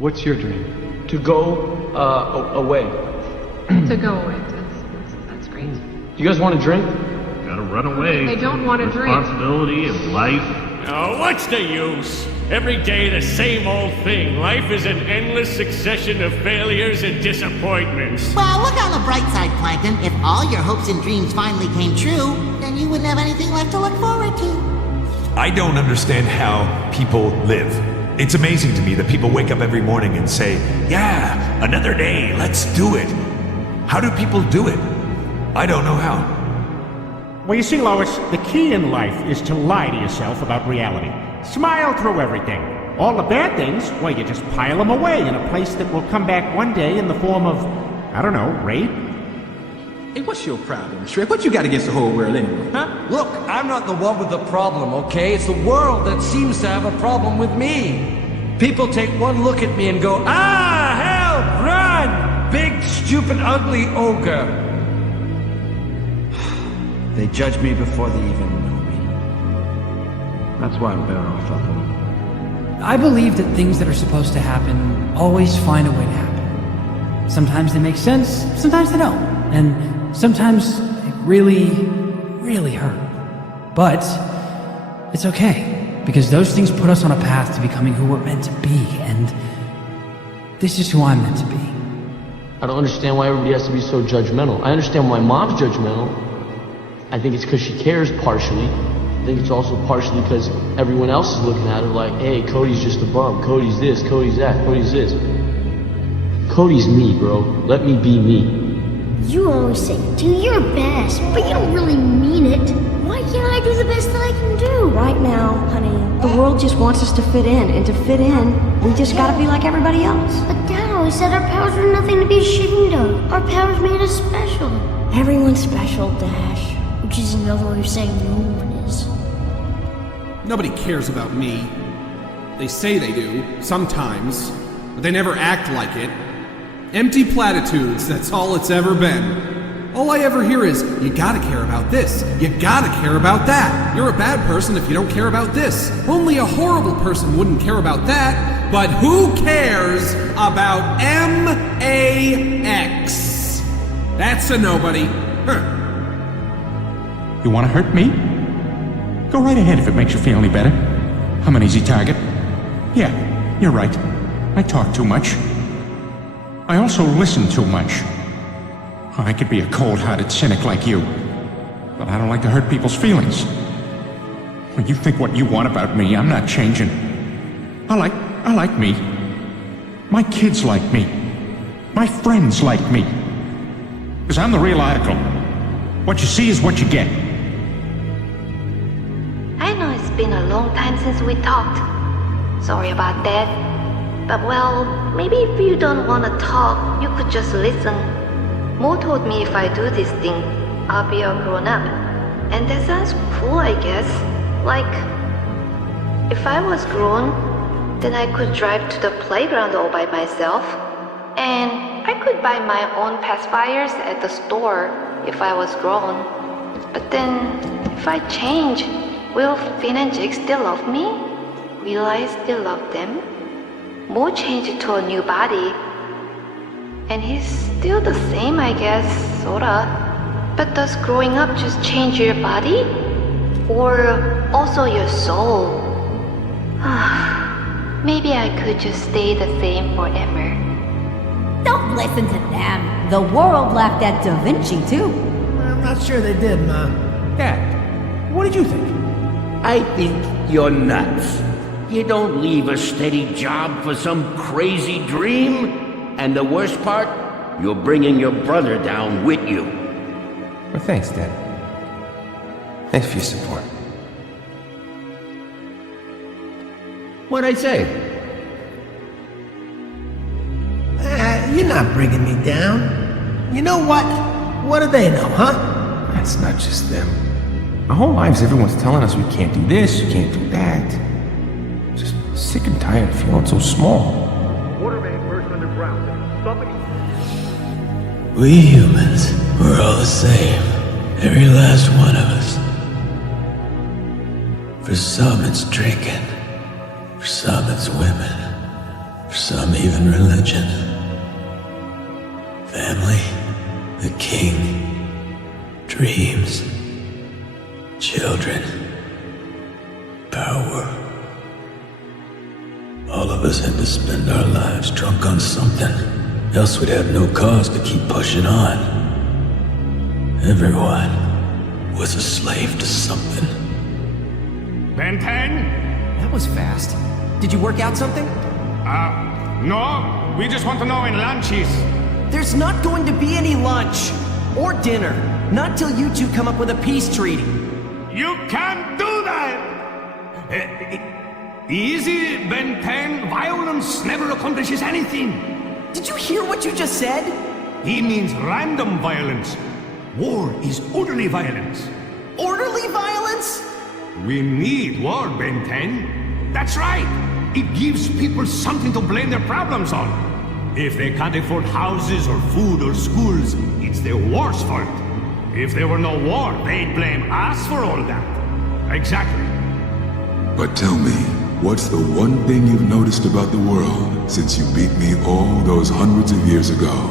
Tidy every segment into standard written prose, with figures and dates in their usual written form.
What's your dream? To go away. To go away. That's great. You guys want to drink? Gotta run away. They don't want to drink. Responsibility of life. Oh, what's the use? Every day the same old thing. Life is an endless succession of failures and disappointments. Well, look on the bright side, Plankton. If all your hopes and dreams finally came true, then you wouldn't have anything left to look forward to. I don't understand how people live. It's amazing to me that people wake up every morning and say, yeah, another day, let's do it. How do people do it? I don't know how. Well, you see, Lois, the key in life is to lie to yourself about reality. Smile through everything. All the bad things, well, you just pile them away in a place that will come back one day in the form of, I don't know, rape? Hey, what's your problem, Shrek? What you got against the whole world anyway, huh? Look, I'm not the one with the problem, okay? It's the world that seems to have a problem with me. People take one look at me and go, ah, help, run! Big, stupid, ugly ogre. They judge me before they even know me. That's why I'm better off alone. I believe that things that are supposed to happen always find a way to happen. Sometimes they make sense, sometimes they don't. And sometimes they really, really hurt. But it's okay, because those things put us on a path to becoming who we're meant to be, and this is who I'm meant to be. I don't understand why everybody has to be so judgmental. I understand why mom's judgmental. I think it's because she cares partially. I think it's also partially because everyone else is looking at her like, hey, Cody's just a bum. Cody's this, Cody's that, Cody's this. Cody's me, bro. Let me be me. You always say, do your best, but you don't really mean it. Why can't I do the best that I can do? Right now, honey, the world just wants us to fit in, and to fit in, we just gotta be like everybody else. But Dad always said our powers were nothing to be ashamed of. Our powers made us special. Everyone's special, Dash. Which is another way of saying no one is. Nobody cares about me. They say they do, sometimes, but they never act like it. Empty platitudes, that's all it's ever been. All I ever hear is, you gotta care about this, you gotta care about that. You're a bad person if you don't care about this. Only a horrible person wouldn't care about that. But who cares about M-A-X? That's a nobody. Huh. You want to hurt me? Go right ahead if it makes you feel any better. I'm an easy target. Yeah, you're right. I talk too much. I also listen too much. I could be a cold-hearted cynic like you, but I don't like to hurt people's feelings. When you think what you want about me, I'm not changing. I like me. My kids like me. My friends like me. Because I'm the real article. What you see is what you get. I know it's been a long time since we talked. Sorry about that. But well, maybe if you don't want to talk, you could just listen. Mo told me if I do this thing, I'll be a grown-up. And that sounds cool, I guess. Like, if I was grown, then I could drive to the playground all by myself. And I could buy my own pacifiers at the store if I was grown. But then, if I change, will Finn and Jake still love me? Will I still love them? Mo changed to a new body. And he's still the same, I guess, sorta. But does growing up just change your body? Or also your soul? Maybe I could just stay the same forever. Don't listen to them. The world laughed at Da Vinci, too. I'm not sure they did, Ma. Dad, what did you think? I think you're nuts. You don't leave a steady job for some crazy dream. And the worst part, you're bringing your brother down with you. Well, thanks, Dad. Thanks for your support. What'd I say? You're not bringing me down. You know what? What do they know, huh? That's not just them. Our whole lives, everyone's telling us we can't do this, you can't do that. Just sick and tired of feeling so small. Water main burst underground. We humans, we're all the same. Every last one of us. For some it's drinking. For some it's women. For some, even religion. Family, the king, dreams, children, power. All of us had to spend our lives drunk on something, else we'd have no cause to keep pushing on. Everyone was a slave to something. Ben 10? That was fast. Did you work out something? No. We just want to know when lunch is. There's not going to be any lunch. Or dinner. Not till you two come up with a peace treaty. You can't do that! Easy, Ben 10. Violence never accomplishes anything. Did you hear what you just said? He means random violence. War is orderly violence. Orderly violence? We need war, Ben 10. That's right. It gives people something to blame their problems on. If they can't afford houses or food or schools, it's the war's fault. If there were no war, they'd blame us for all that. Exactly. But tell me, what's the one thing you've noticed about the world since you beat me all those hundreds of years ago?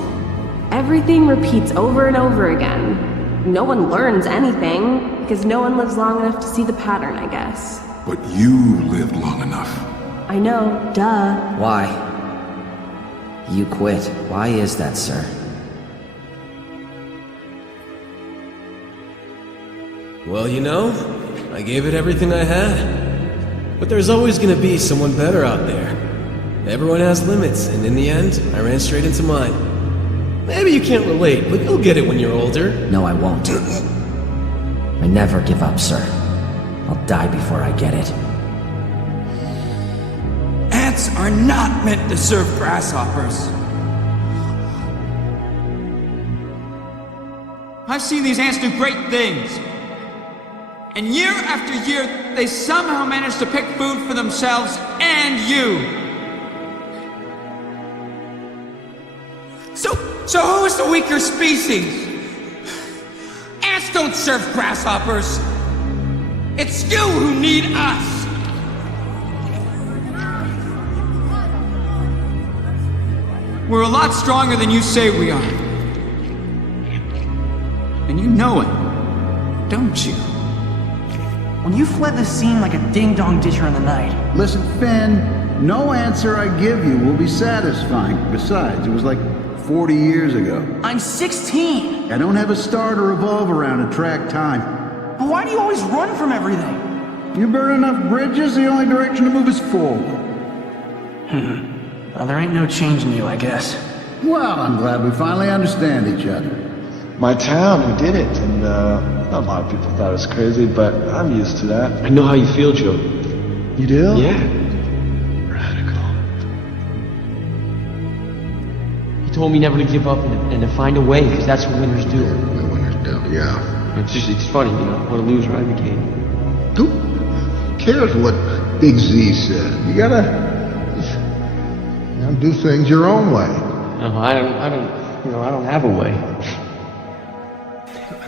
Everything repeats over and over again. No one learns anything, because no one lives long enough to see the pattern, I guess. But you lived long enough. I know, duh. Why? You quit. Why is that, sir? Well, you know, I gave it everything I had. But there's always gonna be someone better out there. Everyone has limits, and in the end, I ran straight into mine. Maybe you can't relate, but you'll get it when you're older. No, I won't. I never give up, sir. I'll die before I get it. Ants are not meant to serve grasshoppers. I've seen these ants do great things. And year after year, they somehow manage to pick food for themselves and you. So who is the weaker species? Ants don't serve grasshoppers. It's you who need us. We're a lot stronger than you say we are. And you know it, don't you? When you fled the scene like a ding-dong ditcher in the night. Listen, Finn, no answer I give you will be satisfying. Besides, it was like 40 years ago. I'm 16! I don't have a star to revolve around and track time. But why do you always run from everything? You burn enough bridges, the only direction to move is forward. Well, there ain't no changing you, I guess. Well, I'm glad we finally understand each other. My town, who did it, and not a lot of people thought it was crazy, but I'm used to that. I know how you feel, Joe. You do? Yeah. He told me never to give up and to find a way, because that's what winners do. What winners do, yeah. It's funny, you know, what a loser I became. Who cares what Big Z said? You gotta do things your own way. No, I don't have a way.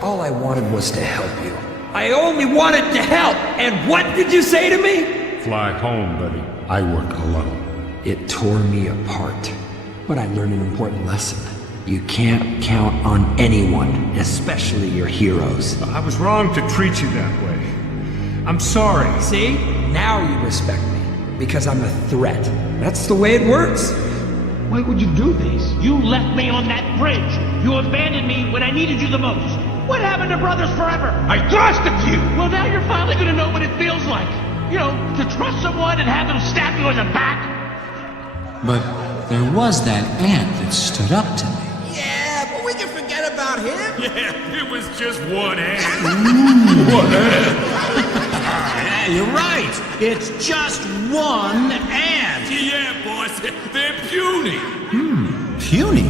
All I wanted was to help you. I only wanted to help! And what did you say to me? Fly home, buddy. I work alone. It tore me apart. But I learned an important lesson. You can't count on anyone, especially your heroes. I was wrong to treat you that way. I'm sorry. See? Now you respect me. Because I'm a threat. That's the way it works. Why would you do this? You left me on that bridge. You abandoned me when I needed you the most. What happened to Brothers Forever? I trusted you! Well, now you're finally gonna know what it feels like. You know, to trust someone and have them stab you in the back. But there was that ant that stood up to me. Yeah, but we can forget about him. Yeah, it was just one ant. One ant. Yeah, you're right. It's just one ant. Yeah, boss. They're puny. Puny?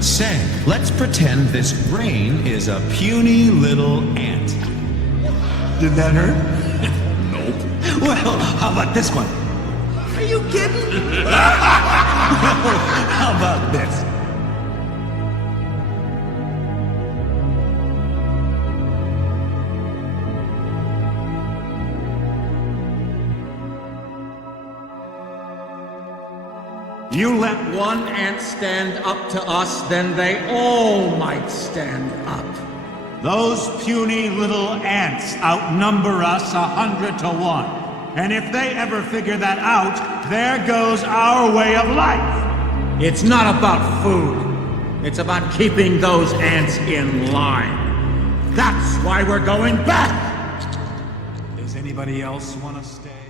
Say, let's pretend this brain is a puny little ant. Did that hurt? Nope. Well, how about this one? Are you kidding? How about this? You let one ant stand up to us, then they all might stand up. Those puny little ants outnumber us 100 to 1. And if they ever figure that out, there goes our way of life. It's not about food. It's about keeping those ants in line. That's why we're going back! Does anybody else want to stay?